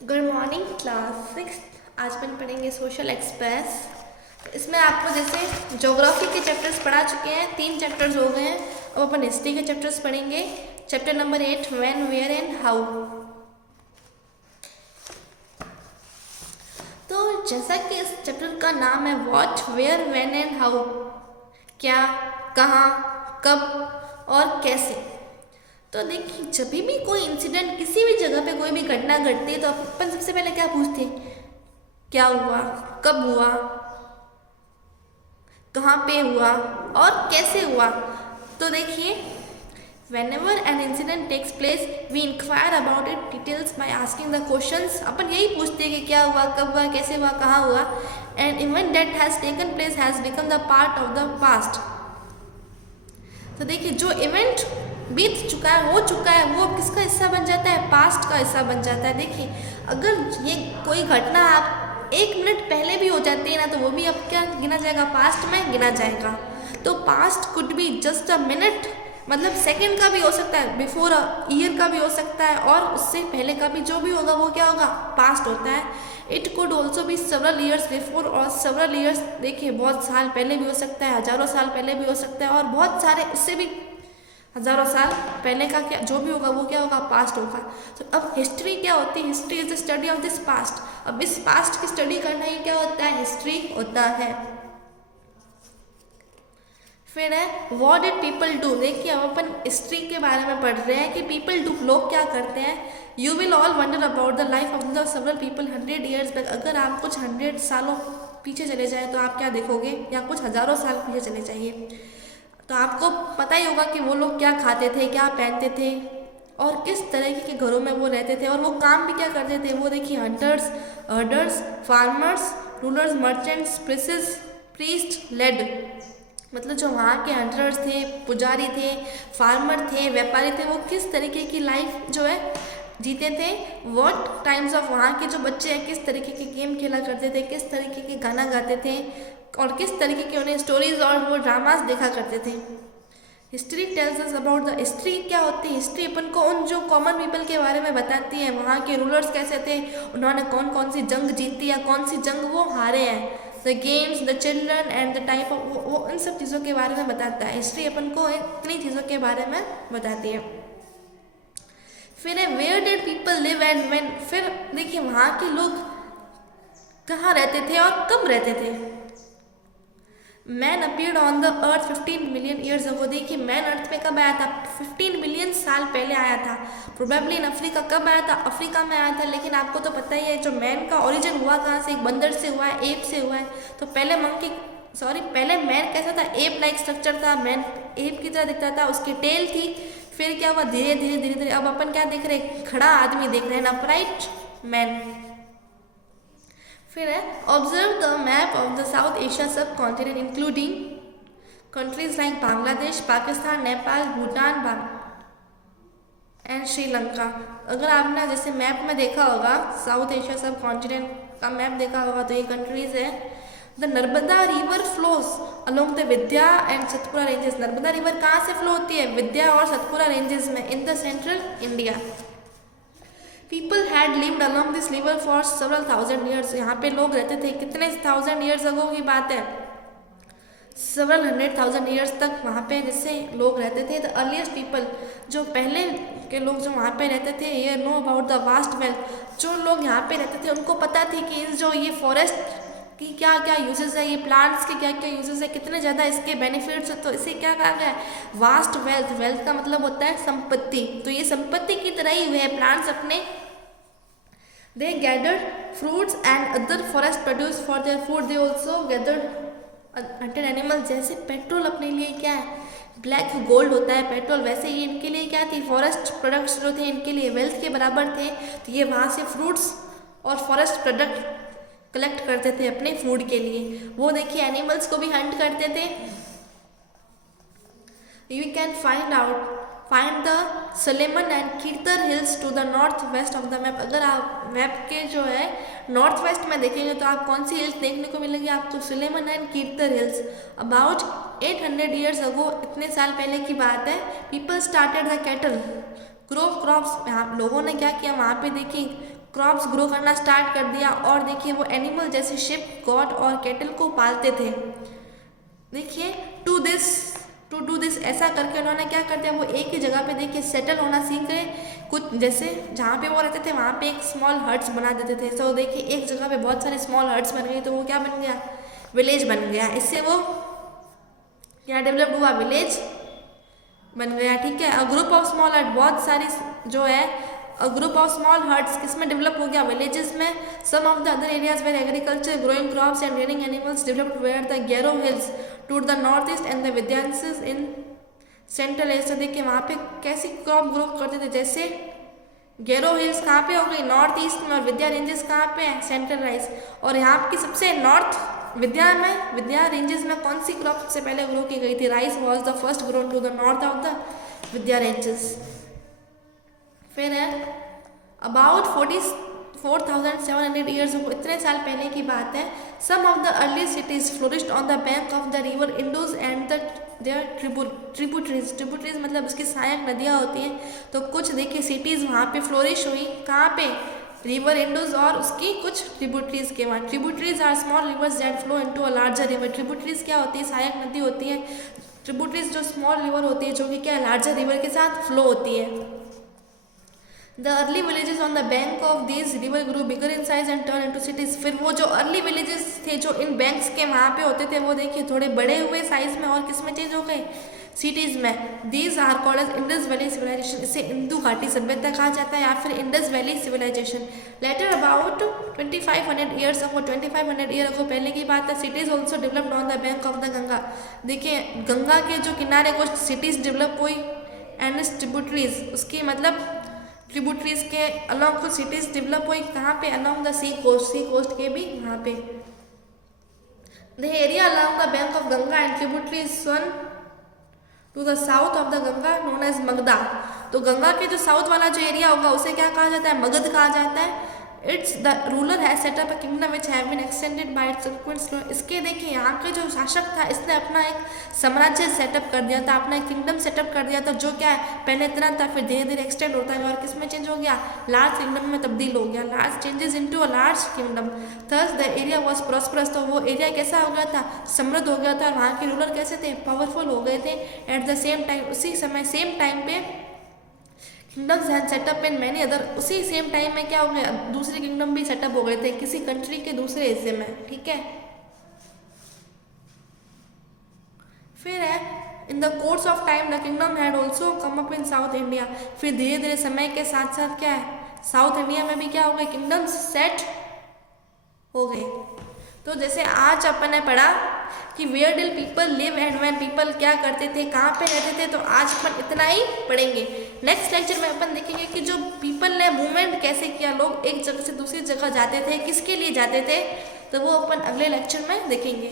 Good morning class six. आज अपन पढ़ेंगे social express. इसमें आपको जैसे ज्योग्राफी के चैप्टर्स पढ़ा चुके हैं, 3 चैप्टर्स हो गए हैं। अब अपन हिस्ट्री के चैप्टर्स पढ़ेंगे। Chapter number 8 when where and how. तो जैसा कि इस चैप्टर का नाम है what where when and how, क्या, कहाँ, कब और कैसे। तो देखिए, जब भी कोई इंसिडेंट किसी भी जगह पे कोई भी घटना घटती है तो अपन सबसे पहले क्या पूछते हैं, क्या हुआ, कब हुआ, कहाँ पे हुआ और कैसे हुआ। तो देखिए, whenever an incident takes place we inquire about it details by asking the questions। अपन यही पूछते हैं कि क्या हुआ, कब हुआ, कैसे हुआ, कहाँ हुआ। and event that has taken place has become the part of the past। तो देखिए, जो इवेंट बीत चुका है, हो चुका है, वो अब किसका हिस्सा बन जाता है, पास्ट का हिस्सा बन जाता है। देखिए, अगर ये कोई घटना आप 1 मिनट पहले भी हो जाती है ना, तो वो भी अब क्या गिना जाएगा, पास्ट में गिना जाएगा। तो past could be just a minute, मतलब सेकंड का भी हो सकता है, बिफोर अ ईयर का भी हो सकता है, और उससे पहले का भी जो भी होगा वो क्या होगा, पास्ट होता है। It could also be several years before और सेवरल ईयर्स, देखिए बहुत साल पहले भी हो सकता है, हजारों साल पहले भी हो सकता है, और बहुत सारे उससे भी हजारों साल पहले का क्या जो भी होगा वो क्या होगा, पास्ट होगा। तो अब हिस्ट्री क्या होती है, history is the study of this past. अब इस पास्ट की स्टडी करना ही क्या होता है, हिस्ट्री होता है। फिर है व्हाट डिड पीपल डू। देखिए, अब अपन हिस्ट्री के बारे में पढ़ रहे हैं कि पीपल डू, लोग क्या करते हैं। You will all wonder about the life of the several people 100 years back. अगर आप कुछ 100 सालों पीछे चले जाए तो आप क्या देखोगे, या कुछ हजारों साल पीछे चले जाइए तो आपको पता ही होगा कि वो लोग क्या खाते थे, क्या पहनते थे, और किस तरीके के घरों में वो रहते थे, और वो काम भी क्या करते थे। वो देखिए, hunters, herders, farmers, rulers, merchants, priest, लेड, मतलब जो वहाँ के हंटर्स थे, पुजारी थे, फार्मर थे, व्यापारी थे, वो किस तरीके की लाइफ जो है जीते थे। व्हाट टाइम्स ऑफ, वहाँ के जो बच्चे हैं किस तरीके के गेम खेला करते थे, किस तरीके के गाना गाते थे, और किस तरीके के उन्हें स्टोरीज और वो ड्रामास देखा करते थे। History tells us about the, history क्या होती है, हिस्ट्री अपन को उन जो कॉमन पीपल के बारे में बताती है। वहाँ के रूलर्स कैसे थे, उन्होंने कौन कौन सी जंग जीती या कौन सी जंग वो हारे हैं, the games, the children and the type of, वो इन सब चीज़ों के बारे में बताता है। हिस्ट्री अपन को इतनी चीज़ों के बारे में बताती है। फिर है where did people live and when. फिर देखिए, वहाँ के लोग कहाँ रहते थे और कब रहते थे। Man appeared on the earth 15 million years ago. देखिए, मैन अर्थ में कब आया था, 15 मिलियन साल पहले आया था। प्रोबेबली इन अफ्रीका, कब आया था, अफ्रीका में आया था। लेकिन आपको तो पता ही है, जो मैन का ओरिजिन हुआ कहाँ से, एक बंदर से हुआ है, एप से हुआ है। तो पहले मैन कैसा था, एप लाइक स्ट्रक्चर था, मैन एप की तरह दिखता था, उसकी टेल थी। फिर क्या हुआ, धीरे धीरे धीरे धीरे अब अपन क्या देख रहे हैं, खड़ा आदमी देख रहे हैं, अपराइट मैन। फिर है observe the map of the South Asia subcontinent including countries like Bangladesh, Pakistan, Nepal, Bhutan and Sri Lanka. अगर आपने जैसे मैप में देखा होगा, साउथ एशिया सब कॉन्टिनेंट का मैप देखा होगा, तो ये कंट्रीज है। The Narmada river flows along the Vindhya and Satpura ranges. Narmada river कहाँ से फ्लो होती है, विद्या और सतपुरा रेंजेस में, in the central India. People had lived along this river for several thousand years. यहाँ पे लोग रहते थे, कितने 1000 ईयर्स अगो की बात है, सेवरल 100,000 ईयर्स तक वहाँ पे जैसे लोग रहते थे। द अर्लीस्ट पीपल, जो पहले के लोग जो वहाँ पे रहते थे, ये know about the vast wealth. जो लोग यहाँ पे रहते थे उनको पता थी कि जो ये फॉरेस्ट की क्या क्या यूजेस है, ये प्लांट्स के क्या क्या यूजेस है, कितने ज़्यादा इसके बेनिफिट्स है। तो इसे क्या कहा गया है, वास्ट वेल्थ। वेल्थ का मतलब होता है संपत्ति, तो ये संपत्ति की तरह ही हुए प्लांट्स अपने। They gathered fruits and other forest produce for their food. They also gathered hunted animals. जैसे पेट्रोल अपने लिए क्या है, ब्लैक गोल्ड होता है पेट्रोल, वैसे ये इनके लिए क्या थी, फॉरेस्ट प्रोडक्ट्स जो थे इनके लिए वेल्थ के बराबर थे। तो ये वहाँ से फ्रूट्स और फॉरेस्ट प्रोडक्ट कलेक्ट करते थे अपने फूड के लिए। वो देखिए, एनिमल्स को भी हंट करते थे। You can find the Sulaiman and Kirthar hills to the north west of the map. अगर आप मैप के जो है नॉर्थ वेस्ट में देखेंगे तो आप कौन सी हिल्स देखने को मिलेंगी आपको, Sulaiman and Kirthar hills. About 800 years ago, इतने साल पहले की बात है, people started the cattle grow crops. लोगों ने क्या किया, वहाँ पे देखिए क्रॉप्स ग्रो करना स्टार्ट कर दिया। और देखिए वो एनिमल जैसे शिप, गॉट और कैटल को पालते थे। देखिए टू डू दिस ऐसा करके उन्होंने क्या कर दिया, वो एक ही जगह पे देखिए सेटल होना सीख गए। कुछ जैसे जहाँ पे वो रहते थे वहाँ पे एक स्मॉल हट्स बना देते थे। तो देखिए एक जगह पे बहुत सारे स्मॉल हट्स बन गई, तो वो क्या बन गया, विलेज बन गया। इससे वो क्या डेवलप हुआ, विलेज बन गया। ठीक है, अ ग्रुप ऑफ स्मॉल हट, बहुत सारी जो है a group of small huts किसमें डेवलप हो गया, विलेजेस में। Some of the other areas where agriculture, growing crops and rearing animals developed were the Garo hills to the north east and the विद्यांसेस इन सेंट्रल एशिया। देखिए वहाँ पे कैसी crop grow करते थे, जैसे गैरो हिल्स कहाँ पे हो गई, नॉर्थ ईस्ट में, और विद्या रेंजेस कहाँ पे है, सेंट्रल राइस। और यहाँ की सबसे नॉर्थ विद्या रेंजेस में कौन सी क्रॉप सबसे पहले ग्रो की गई थी, rice was the first grown to the north of the Vindhya ranges. फिर है अबाउट 44,700 ईयर्स को, इतने साल पहले की बात है। Some of the early cities flourished on the bank of the river Indus and their tributaries मतलब उसकी सहायक नदियाँ होती हैं। तो कुछ देखिए सिटीज़ वहाँ पे फ्लोरिश हुई, कहाँ पे, रिवर इंडस और उसकी कुछ ट्रिब्यूटरीज के वहाँ। Tributaries are small rivers that flow into a larger river. Tributaries क्या होती है, सहायक नदी होती है। ट्रिब्यूटरीज जो स्मॉल रिवर होती है, जो कि क्या लार्जर रिवर के साथ फ्लो होती है। The early villages on the bank of these river grew bigger in size and turned into cities। फिर वो जो अर्ली विलेजेस थे जो इन बैंक्स के वहाँ पे होते थे, वो देखिए थोड़े बड़े हुए साइज में और किस में चेंज हो गए, सिटीज़ में। These are called as Indus valley civilisation, इसे इंदु घाटी सभ्यता कहा जाता है या फिर Indus valley civilisation. Later about 2500 years ago, 2500 year ago पहले की बात है। Cities also developed on the bank of the Ganga. देखिए गंगा के जो किनारे कुछ सिटीज़ डेवलप हुई एंड ट्रिब्यूटरीज, उसकी मतलब ट्रिब्यूटरीज के अलॉन्ग कुछ सिटीज डेवलप हुई, कहाँ पे, अलॉन्ग द सी कोस्ट के भी वहाँ पे। The area along the bank of Ganga and tributaries sun to the south of the Ganga known as Magadha. तो गंगा के जो साउथ वाला जो एरिया होगा उसे क्या कहा जाता है, मगध कहा जाता है। It's the ruler has set up a kingdom which have been extended by its subsequent. इसके देखिए यहाँ के जो शासक था, इसने अपना एक साम्राज्य सेटअप कर दिया था, अपना एक किंगडम सेटअप कर दिया था, जो क्या है पहले इतना था, फिर धीरे धीरे एक्सटेंड होता है और किस में चेंज हो गया, लार्ज किंगडम में तब्दील हो गया। Large changes into a large kingdom. Thus the area was prosperous, तो वो एरिया कैसा हो गया था, समृद्ध हो गया था। वहाँ के रूलर कैसे थे, पावरफुल हो गए थे। एट द सेम टाइम, उसी समय सेम टाइम पे kingdoms had setup in many other, उसी सेम टाइम में क्या हो गया, दूसरे किंगडम भी सेटअप हो गए थे किसी कंट्री के दूसरे हिस्से में। ठीक है, फिर है in the course of time the kingdom had also come up in south India. फिर धीरे धीरे समय के साथ साथ क्या है, साउथ इंडिया में भी क्या हो गए, किंगडम्स सेट हो गए। तो जैसे आज अपन ने पढ़ा कि where did people live and when, people क्या करते थे, कहाँ पे रहते थे, तो आज अपन इतना ही पढ़ेंगे। नेक्स्ट लेक्चर में अपन देखेंगे कि जो पीपल ने मूवमेंट कैसे किया, लोग एक जगह से दूसरी जगह जाते थे, किसके लिए जाते थे, तो वो अपन अगले लेक्चर में देखेंगे।